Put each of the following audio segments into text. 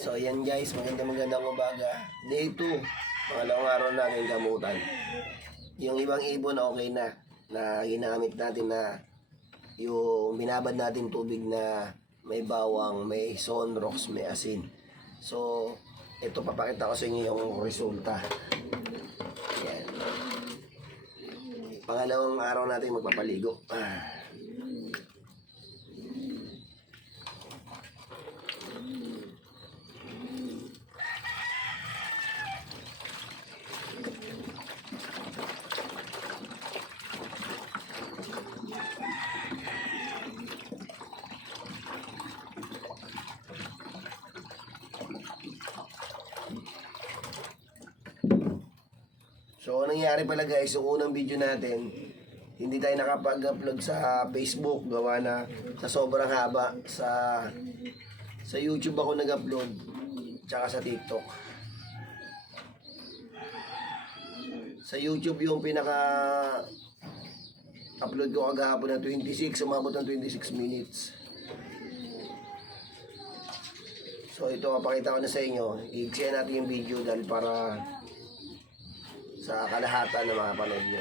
So yan guys, magandang umaga. Day 2, pangalawang araw natin gamutan. Yung ibang ibon okay na ginamit natin na yung binabad natin tubig na may bawang, may sunrox, may asin. So ito papakita ko sa inyo yung resulta. Yan. Pangalawang araw natin magpapaligo. So, nangyari pala guys, yung unang video natin, hindi tayo nakapag-upload sa Facebook, gawa na sa sobrang haba. Sa YouTube ako nag-upload, tsaka sa TikTok. Sa YouTube yung pinaka-upload ko kagahapon na 26, umabot ng 26 minutes. So, ito, papakita ko na sa inyo. I-share natin yung video dahil para sa kalahatan ng mga panood nyo.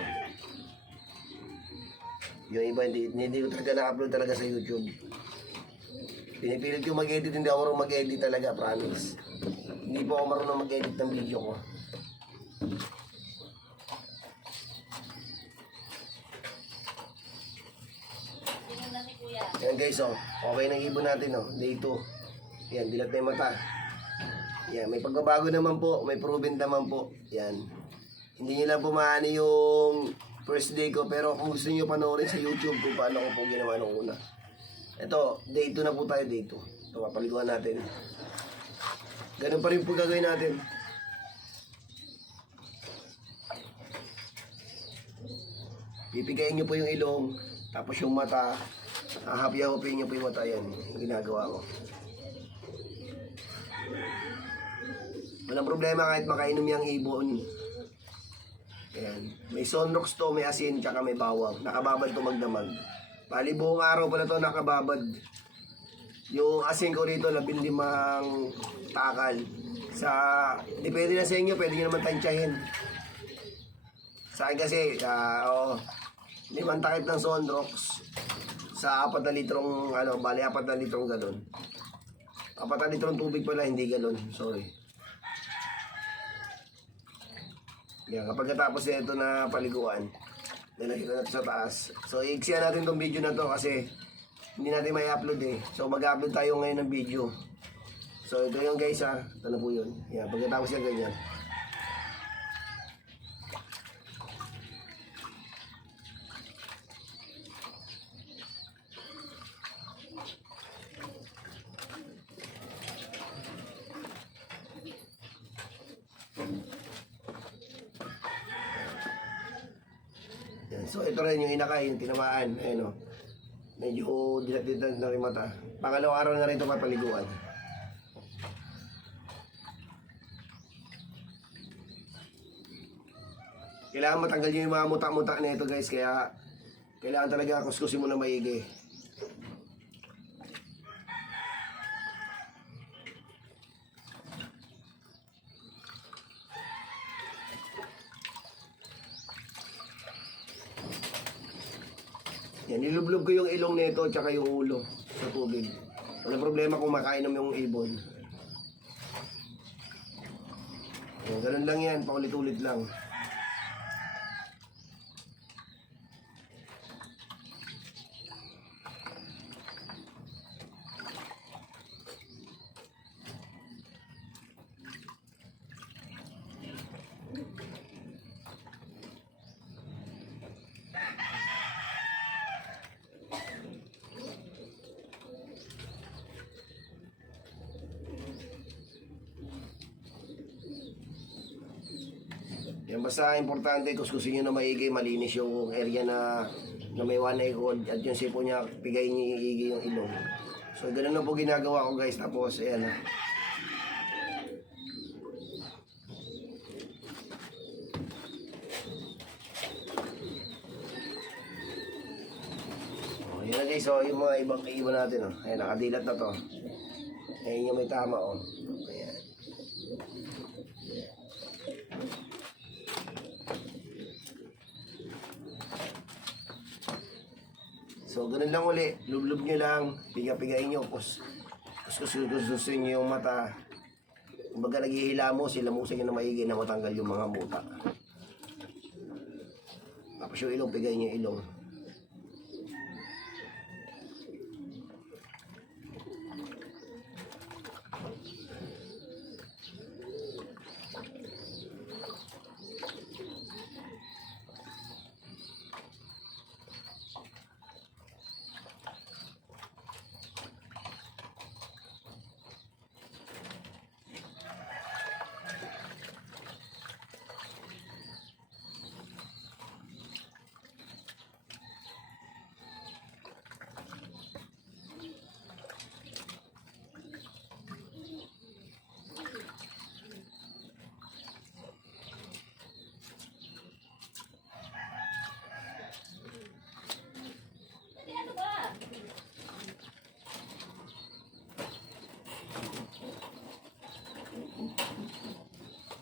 Yung iba hindi ko talaga na-upload talaga sa YouTube. Pinipilit ko mag-edit, hindi ako marunong mag-edit talaga, promise. Hindi po ako marunong mag-edit ng video ko. Yan guys, oh, okay na ibon natin, oh, day 2. Yan, dilat na yung mata. Yan, may pagbabago naman po, may proven naman po. Yan. Hindi nyo lang pumaani yung first day ko, pero kung gusto nyo panoorin sa YouTube kung paano ko po ginawa nung una. Ito, day 2 na po tayo, day 2. Ito, mapaliguan natin. Ganun pa rin po gagawin natin. Pipigayin nyo po yung ilong, tapos yung mata, hahapya-hapin nyo po yung mata. Yan, yung ginagawa ko. Walang problema kahit makainom yung ibon. Ayan. May sunrox to, may asin, tsaka may bawang. Nakababad to magdamag. Bali buong araw pala to nakababad. Yung asin ko rito, 15 takal. Depende na sa inyo, pwede nyo naman tansyahin. Sa akin kasi, 5 takip ng sunrox sa 4 na litrong, bali 4 na litrong galon. 4 na litrong tubig pala, hindi galon. Sorry. Yan, kapag natapos na ito na paliguan, nilagay ko na ito sa taas. So, i-iksiyan natin itong video na to kasi hindi natin may upload eh. So, mag-upload tayo ngayon ng video. So, ito yung guys ha. Ito na po yun. Yan, pagkatapos yan ganyan. So ito rin yung inakay, yung tinamaan. Ayun o. Medyo dilat-dilat na rin mata. Pangalawang araw na rin ito papaliguan. Kailangan matanggal nyo yung mga muta-muta na ito guys. Kaya kailangan talaga kuskusin mo na maigi. Yan, nilublob ko yung ilong nito tsaka yung ulo sa tubig. Walang problema kung makainom yung ibon. Yan, ganun lang yan, paulit-ulit lang. Yan, basta importante kuskusin nyo na maigi, malinis yung area na may one eye cord at yung sipo niya, pigayin nyo iigi yung ilong. So ganun na po ginagawa ko guys, tapos ayan ha. Ayan na guys, so yung mga ibang iba natin, oh. Ayan, nakadilat na to. Ayun yung may tama, oh. Ayan. So, ganun lang uli. Lublub nyo lang. Piga-pigain nyo. Kuskusin nyo yung mata. Kumbaga naghihilamos, silamusin nyo na maigi na matanggal yung mga muta. Tapos yung ilong, pigain nyo yung ilong.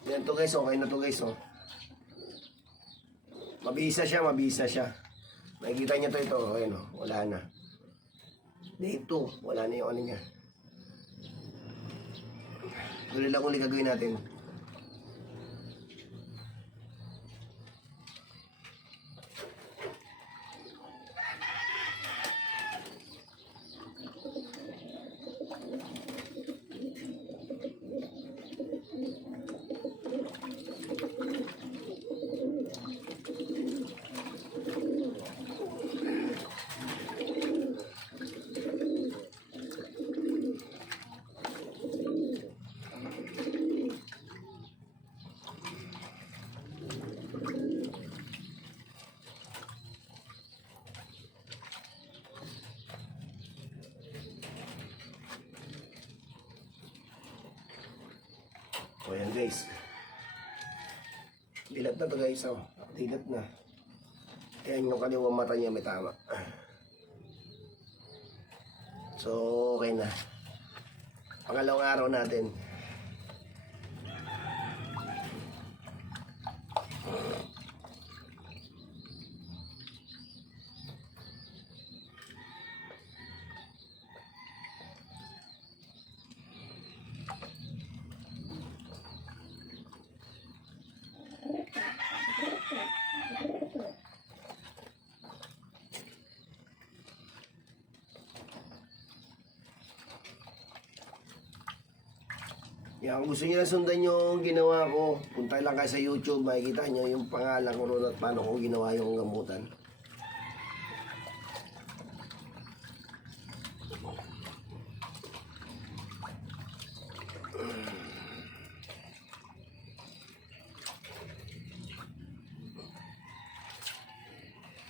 Yan to guys, okay na to guys, oh. Mabisa siya. Makikita niya to ito, ayun, oh, wala na. Dito, wala na yung ano niya. Tuloy lang ulit gagawin natin. O yan guys. Dilat na to guys, oh. Dilat na. Ayan yung kaliwang mata niya may tama. So, okay na. Pangalawang araw natin. Yan, kung gusto nyo na sundan yung ginawa ko, punta lang kayo sa YouTube, makikita nyo yung pangalan ko ron at paano ko ginawa yung gamutan.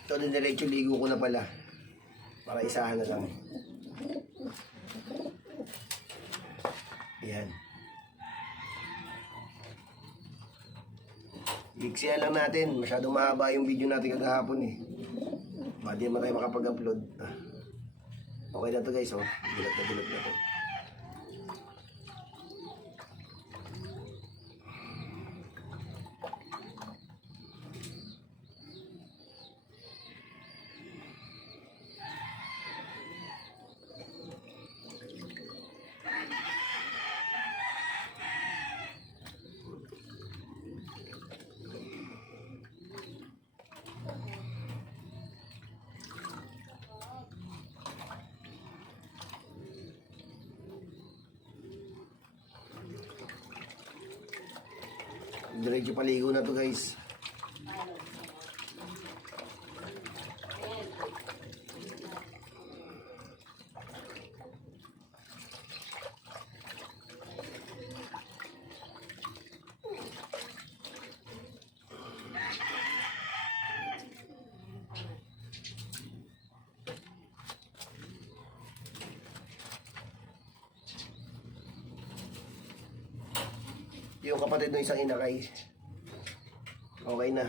Ito, diretso ligo ko na pala. Para isahan na lang. Yan. Iksiyan lang natin. Masyadong mahaba yung video natin kagahapon eh. Hindi naman tayo makapag-upload. Okay na to guys, oh. Dilat na to. Diretso paligo na to guys. Yung kapatid ng isang inakay. Okay na.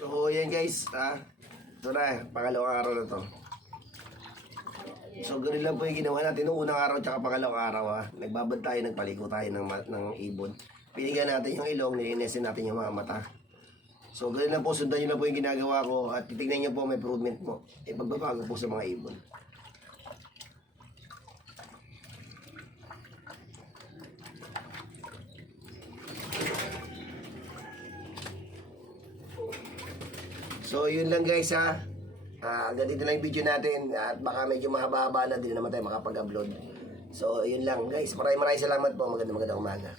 So, yan guys, ito na, pangalawang araw na to. So, ganun lang po yung ginawa natin noong unang araw tsaka pangalawang araw, Nagbabad tayo, nagpaliko tayo ng ibon. Pinigan natin yung ilong, nilinisin natin yung mga mata. So, ganun lang po, sundan nyo lang po yung ginagawa ko at titignan nyo po may improvement mo. Pagbabago po sa mga ibon. So, yun lang guys ganito lang yung video natin at baka medyo mahaba-haba na din naman tayo makapag-upload. So, yun lang guys. Maraming salamat po. Magandang umaga.